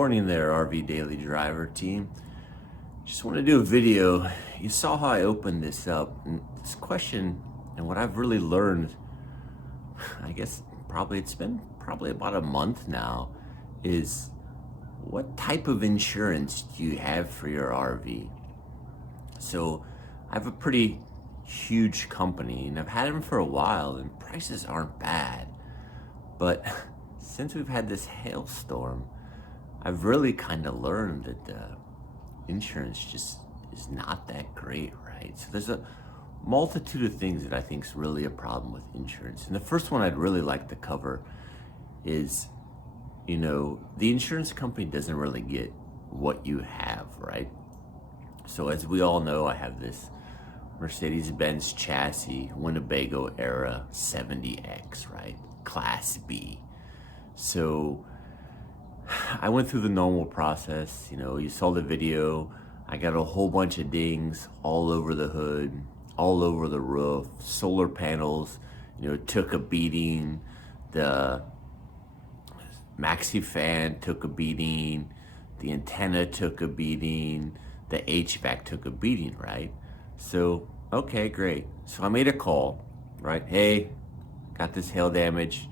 Morning there, RV Daily Driver team. Just want to do a video. You saw how I opened this up. And this question, and what I've really learned, I guess it's been about a month now, is what type of insurance do you have for your RV? So I have a pretty huge company and I've had them for a while and prices aren't bad. But since we've had this hailstorm, I've really kind of learned that insurance just is not that great, right? So there's a multitude of things that I think is really a problem with insurance. And the first one I'd really like to cover is, the insurance company doesn't really get what you have, right? So as we all know, I have this Mercedes Benz chassis, Winnebago Era 70X, right? Class B. So I went through the normal process. You saw the video. I got a whole bunch of dings all over the hood, all over the roof, solar panels, took a beating. The maxi fan took a beating. The antenna took a beating. The HVAC took a beating, right? So, okay, great. So I made a call, right? Hey, got this hail damage.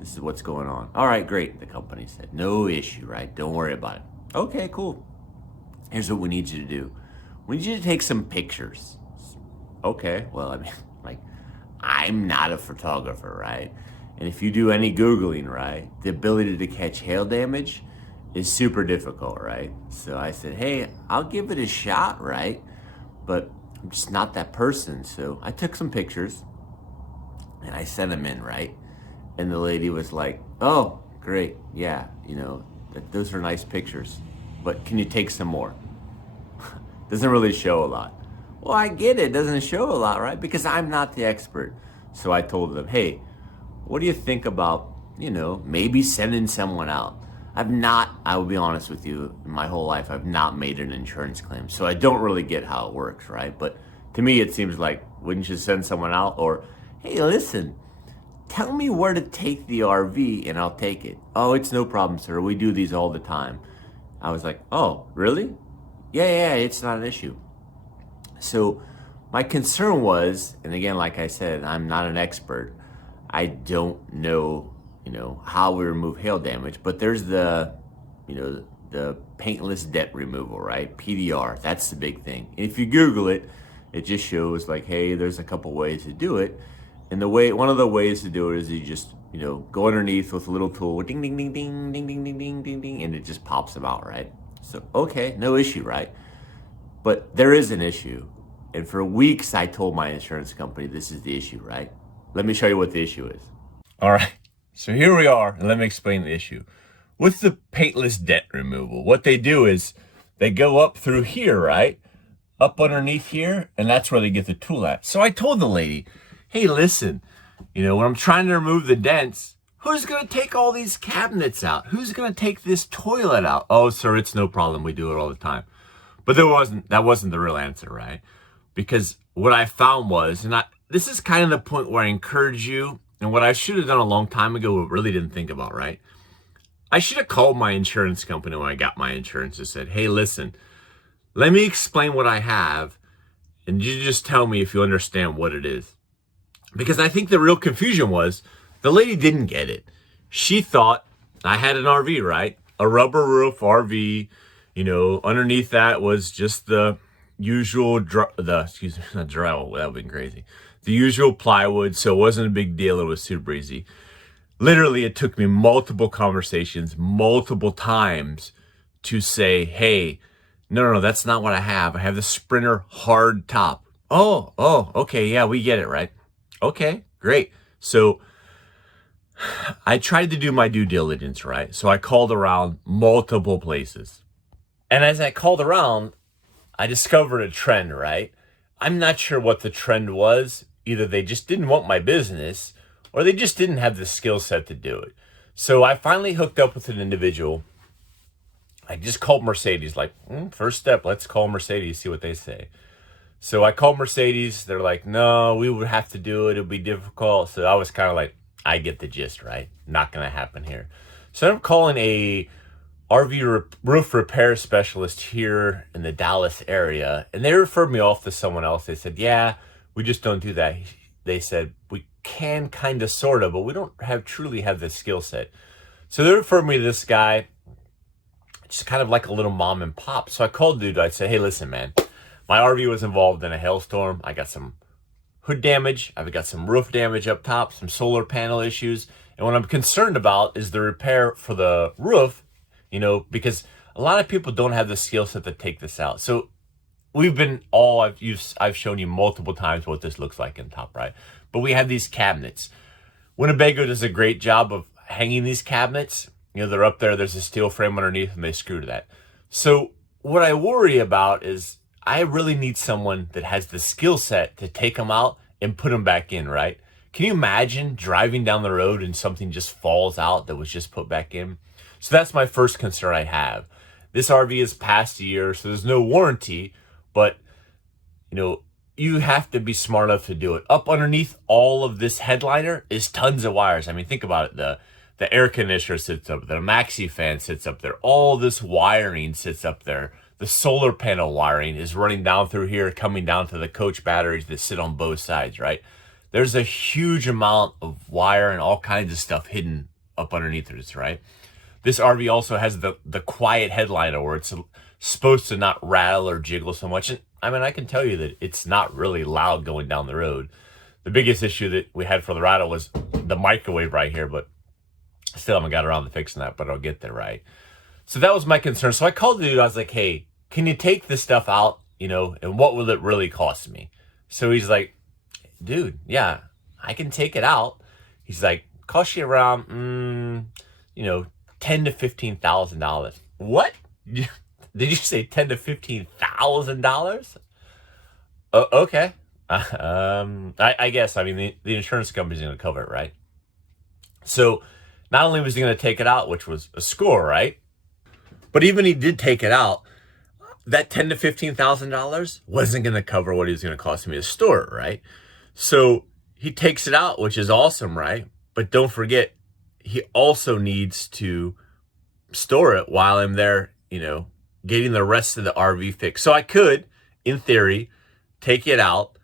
This is what's going on. All right, great. The company said, no issue, right? Don't worry about it. Okay, cool. Here's what we need you to do. We need you to take some pictures. Okay, well, I'm not a photographer, right? And if you do any Googling, right, the ability to catch hail damage is super difficult, right? So I said, hey, I'll give it a shot, right? But I'm just not that person. So I took some pictures and I sent them in, right? And the lady was like, oh, great. Yeah, those are nice pictures, but can you take some more? Doesn't really show a lot. Well, I get it. Doesn't show a lot, right? Because I'm not the expert. So I told them, hey, what do you think about, maybe sending someone out? I will be honest with you, in my whole life, I've not made an insurance claim. So I don't really get how it works, right? But to me, it seems like, wouldn't you send someone out? Or, hey, listen, tell me where to take the RV and I'll take it. Oh, it's no problem, sir. We do these all the time. I was like, oh, really? Yeah, it's not an issue. So my concern was, and again, like I said, I'm not an expert. I don't know, how we remove hail damage, but there's the paintless dent removal, right? PDR, that's the big thing. And if you Google it, it just shows like, hey, there's a couple ways to do it. And one of the ways to do it is you just, go underneath with a little tool, ding, ding, ding, ding, ding, ding, ding, ding, ding, ding, and it just pops them out, right? So, okay, no issue, right? But there is an issue. And for weeks, I told my insurance company, this is the issue, right? Let me show you what the issue is. All right, so here we are, and let me explain the issue. With the paintless dent removal, what they do is they go up through here, right? Up underneath here, and that's where they get the tool at. So I told the lady, hey, listen, when I'm trying to remove the dents, who's going to take all these cabinets out? Who's going to take this toilet out? Oh, sir, it's no problem. We do it all the time. But that wasn't the real answer, right? Because what I found was, this is kind of the point where I encourage you, and what I should have done a long time ago, but really didn't think about, right? I should have called my insurance company when I got my insurance and said, hey, listen, let me explain what I have, and you just tell me if you understand what it is. Because I think the real confusion was, the lady didn't get it. She thought I had an RV, right? A rubber roof RV, underneath that was just the usual, not drywall, that would have been crazy. The usual plywood, so it wasn't a big deal. It was super easy. Literally, it took me multiple conversations, multiple times to say, hey, no, that's not what I have. I have the Sprinter hard top. Oh, okay, yeah, we get it, right? Okay, great. So I tried to do my due diligence, right? So I called around multiple places. And as I called around, I discovered a trend, right? I'm not sure what the trend was. Either they just didn't want my business or they just didn't have the skill set to do it. So I finally hooked up with an individual. I just called Mercedes, first step, let's call Mercedes, see what they say. So I called Mercedes. They're like, no, we would have to do it. It would be difficult. So I was kind of like, I get the gist, right? Not going to happen here. So I'm calling a roof repair specialist here in the Dallas area, and they referred me off to someone else. They said, yeah, we just don't do that. They said, we can kind of, sort of, but we don't truly have the skill set. So they referred me to this guy, just kind of like a little mom and pop. So I called the dude. I said, hey, listen, man, my RV was involved in a hailstorm. I got some hood damage. I've got some roof damage up top, some solar panel issues. And what I'm concerned about is the repair for the roof, because a lot of people don't have the skill set to take this out. So I've shown you multiple times what this looks like in top right. But we have these cabinets. Winnebago does a great job of hanging these cabinets. They're up there. There's a steel frame underneath, and they screw to that. So what I worry about is I really need someone that has the skill set to take them out and put them back in, right? Can you imagine driving down the road and something just falls out that was just put back in? So that's my first concern I have. This RV is past a year, so there's no warranty, but you have to be smart enough to do it. Up underneath all of this headliner is tons of wires. I mean, think about it. The air conditioner sits up there. The maxi fan sits up there. All this wiring sits up there. The solar panel wiring is running down through here, coming down to the coach batteries that sit on both sides, right? There's a huge amount of wire and all kinds of stuff hidden up underneath this, right? This RV also has the quiet headliner where it's supposed to not rattle or jiggle so much. And I mean, I can tell you that it's not really loud going down the road. The biggest issue that we had for the rattle was the microwave right here, but still haven't got around to fixing that, but I'll get there, right? So that was my concern. So I called the dude. I was like, hey, can you take this stuff out, and what will it really cost me? So he's like, dude, yeah, I can take it out. He's like, cost you around, $10,000 to $15,000. What? Did you say $10,000 to $15,000? Okay. I guess. I mean, the insurance company's going to cover it, right? So not only was he going to take it out, which was a score, right? But even he did take it out, that $10,000 to $15,000 wasn't going to cover what he was going to cost me to store it, right? So he takes it out, which is awesome, right? But don't forget, he also needs to store it while I'm there, getting the rest of the RV fixed. So I could, in theory, take it out,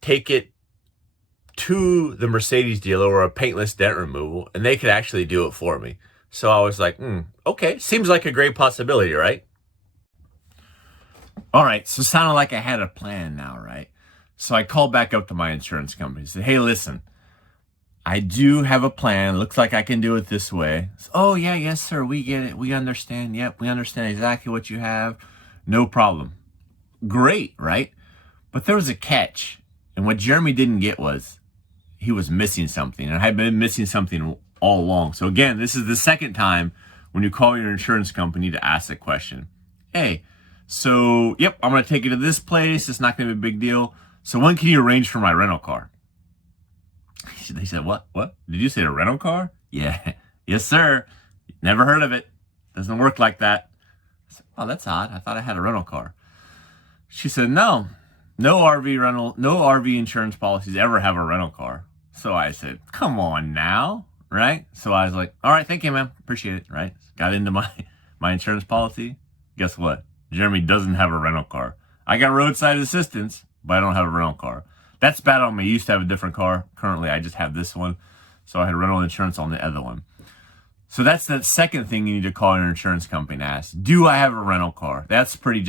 take it to the Mercedes dealer or a paintless dent removal, and they could actually do it for me. So I was like, okay, seems like a great possibility, right? All right, so it sounded like I had a plan now, right? So I called back up to my insurance company and said, hey, listen, I do have a plan. Looks like I can do it this way. So, oh, yeah, yes, sir, we get it. We understand. Yep, we understand exactly what you have. No problem. Great, right? But there was a catch. And what Jeremy didn't get was he was missing something. And I had been missing something all along. So again, this is the second time when you call your insurance company to ask the question. Hey, so, yep, I'm going to take you to this place. It's not going to be a big deal. So when can you arrange for my rental car? They said, what? Did you say a rental car? Yeah. Yes, sir. Never heard of it. Doesn't work like that. I said, oh, that's odd. I thought I had a rental car. She said, no RV insurance policies ever have a rental car. So I said, come on now, right? So I was like, all right, thank you, ma'am. Appreciate it, right? Got into my insurance policy. Guess what? Jeremy doesn't have a rental car. I got roadside assistance, but I don't have a rental car. That's bad on me. I used to have a different car. Currently, I just have this one. So I had rental insurance on the other one. So that's the second thing you need to call your insurance company and ask. Do I have a rental car? That's pretty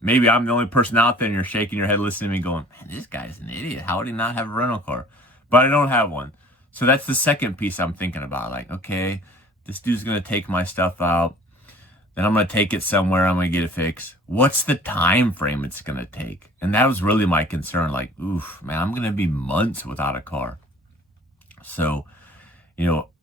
maybe I'm the only person out there and you're shaking your head listening to me going, man, this guy's an idiot. How would he not have a rental car? But I don't have one. So that's the second piece I'm thinking about. Like, okay, this dude's going to take my stuff out. Then I'm going to take it somewhere. I'm going to get it fixed. What's the time frame it's going to take? And that was really my concern. Like, oof, man, I'm going to be months without a car. So,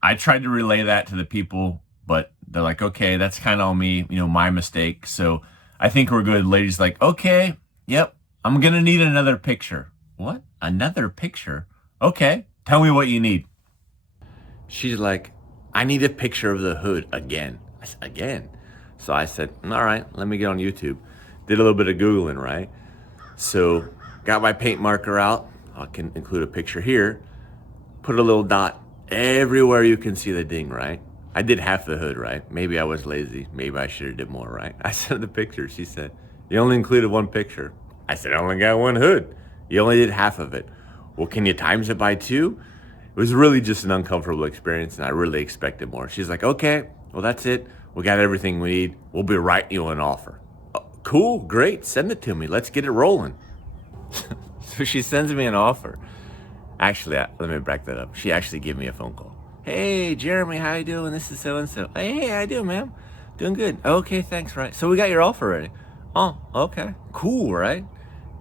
I tried to relay that to the people, but they're like, okay, that's kind of on me, my mistake. So I think we're good. Lady's like, okay, yep, I'm going to need another picture. What? Another picture? Okay, tell me what you need. She's like, I need a picture of the hood again. I said, again? So I said, all right, let me get on YouTube. Did a little bit of Googling, right? So got my paint marker out. I can include a picture here. Put a little dot everywhere you can see the ding, right? I did half the hood, right? Maybe I was lazy. Maybe I should have did more, right? I sent the picture. She said, you only included one picture. I said, I only got one hood. You only did half of it. Well, can you times it by 2? It was really just an uncomfortable experience, and I really expected more. She's like, okay, well, that's it. We got everything we need. We'll be writing you an offer. Oh, cool, great. Send it to me. Let's get it rolling. So she sends me an offer. Actually, let me back that up. She actually gave me a phone call. Hey, Jeremy, how you doing? This is so-and-so. Hey, how you doing, ma'am? Doing good. Okay, thanks, right? So we got your offer ready. Oh, okay. Cool, right?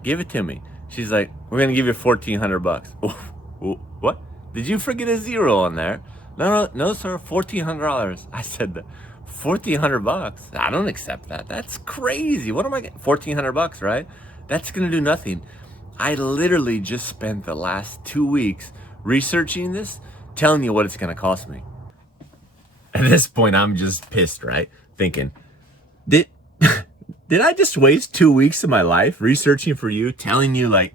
Give it to me. She's like, we're going to give you $1,400. What? Did you forget a zero on there? No, sir, $1,400. I said, $1,400? I don't accept that. That's crazy. What am I getting? $1,400, right? That's going to do nothing. I literally just spent the last 2 weeks researching this, telling you what it's going to cost me. At this point, I'm just pissed, right? Thinking, did I just waste 2 weeks of my life researching for you, telling you like,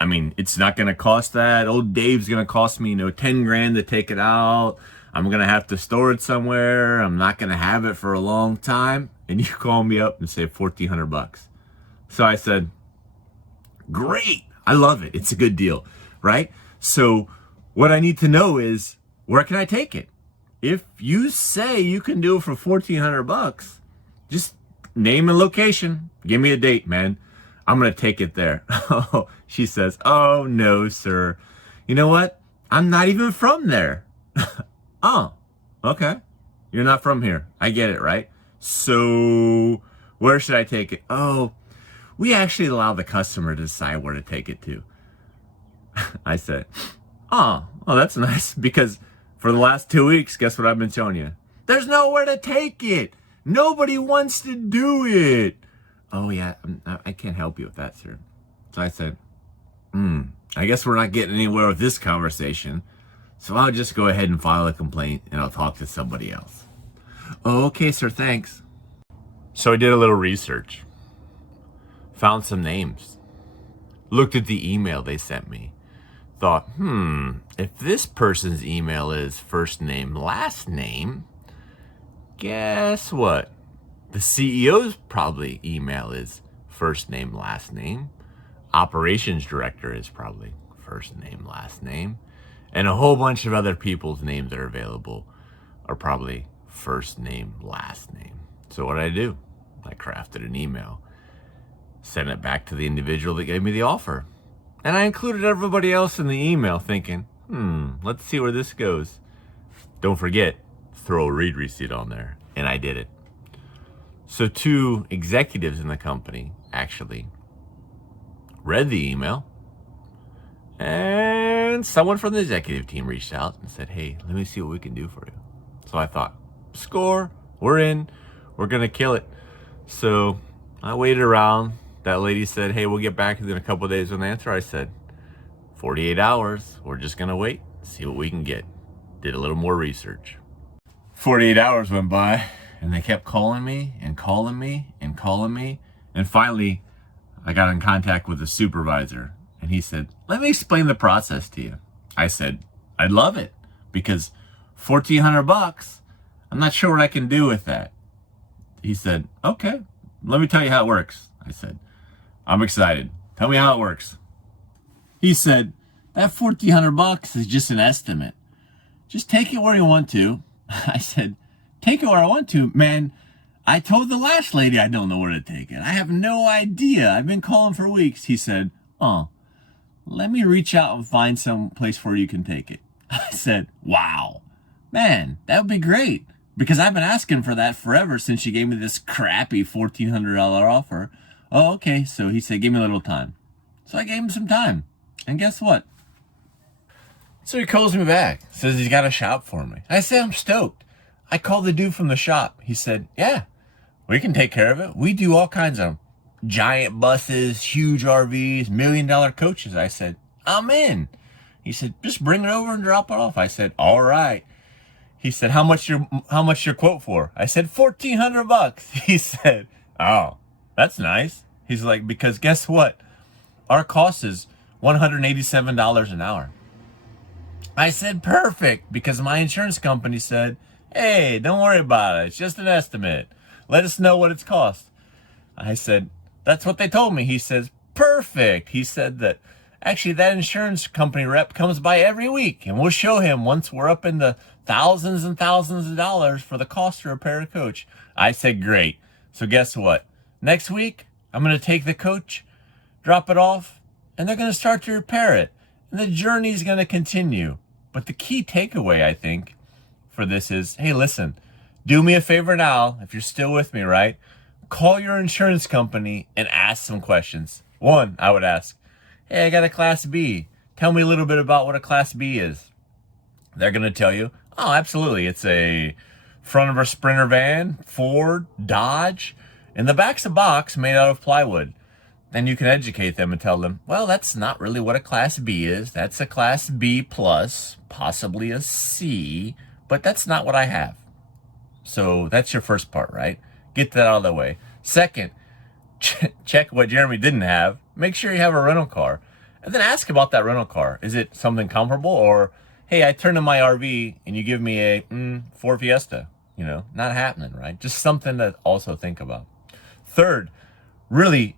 I mean, it's not going to cost that. Old Dave's going to cost me, 10 grand to take it out. I'm going to have to store it somewhere. I'm not going to have it for a long time. And you call me up and say $1,400. So I said, great. I love it. It's a good deal, right? So what I need to know is, where can I take it? If you say you can do it for $1,400, just name a location. Give me a date, man. I'm going to take it there. She says, oh, no, sir. You know what? I'm not even from there. Oh, okay. You're not from here. I get it, right? So where should I take it? Oh, we actually allow the customer to decide where to take it to. I said, oh, well, that's nice, because for the last 2 weeks, guess what I've been telling you? There's nowhere to take it. Nobody wants to do it. Oh, yeah, I can't help you with that, sir. So I said, I guess we're not getting anywhere with this conversation. So I'll just go ahead and file a complaint, and I'll talk to somebody else. Oh, okay, sir, thanks. So I did a little research. Found some names. Looked at the email they sent me. Thought, if this person's email is first name, last name, guess what? The CEO's probably email is first name, last name. Operations director is probably first name, last name. And a whole bunch of other people's names that are available are probably first name, last name. So what did I do? I crafted an email, sent it back to the individual that gave me the offer. And I included everybody else in the email thinking, let's see where this goes. Don't forget, throw a read receipt on there. And I did it. So 2 executives in the company actually read the email, and someone from the executive team reached out and said, hey, let me see what we can do for you. So I thought, score, we're in, we're going to kill it. So I waited around. That lady said, hey, we'll get back in a couple of days with an answer. I said, 48 hours. We're just going to wait, see what we can get. Did a little more research. 48 hours went by, and they kept calling me and calling me and calling me. And finally, I got in contact with the supervisor, and he said, let me explain the process to you. I said, I'd love it, because $1,400, I'm not sure what I can do with that. He said, okay, let me tell you how it works. I said, I'm excited. Tell me how it works. He said, that $1,400 is just an estimate. Just take it where you want to. I said, take it where I want to? Man, I told the last lady I don't know where to take it. I have no idea. I've been calling for weeks. He said, let me reach out and find some place where you can take it. I said, wow, man, that would be great, because I've been asking for that forever since you gave me this crappy $1,400 offer. Oh, okay. So he said, give me a little time. So I gave him some time. And guess what? So he calls me back, says he's got a shop for me. I said, I'm stoked. I called the dude from the shop. He said, yeah, we can take care of it. We do all kinds of giant buses, huge RVs, $1 million coaches. I said, I'm in. He said, just bring it over and drop it off. I said, all right. He said, how much your quote for? I said, $1,400. He said, oh, that's nice. He's like, because guess what? Our cost is $187 an hour. I said, perfect, because my insurance company said, hey, don't worry about it. It's just an estimate. Let us know what it's cost. I said, that's what they told me. He says, perfect. He said that actually that insurance company rep comes by every week and we'll show him once we're up in the thousands and thousands of dollars for the cost to repair a coach. I said, great. So guess what? Next week, I'm going to take the coach, drop it off, and they're going to start to repair it. And the journey is going to continue. But the key takeaway, I think, for this is, hey, listen, do me a favor now, if you're still with me, right? Call your insurance company and ask some questions. One, I would ask, hey, I got a Class B. Tell me a little bit about what a Class B is. They're going to tell you, oh, absolutely. It's a front of a Sprinter van, Ford, Dodge, and the back's a box made out of plywood. Then you can educate them and tell them, well, that's not really what a Class B is. That's a Class B plus, possibly a C, but that's not what I have. So that's your first part, right? Get that out of the way. Second, check what Jeremy didn't have. Make sure you have a rental car. And then ask about that rental car. Is it something comparable? Or, hey, I turned in my RV and you give me a Ford Fiesta. You know, not happening, right? Just something to also think about. Third, really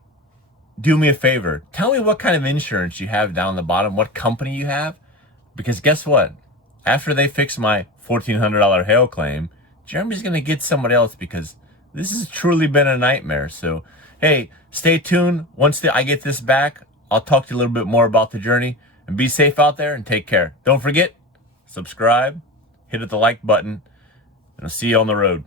do me a favor. Tell me what kind of insurance you have down the bottom, what company you have. Because guess what? After they fix my $1,400 hail claim, Jeremy's going to get somebody else because this has truly been a nightmare. So, hey, stay tuned. Once I get this back, I'll talk to you a little bit more about the journey. And be safe out there and take care. Don't forget, subscribe, hit the like button, and I'll see you on the road.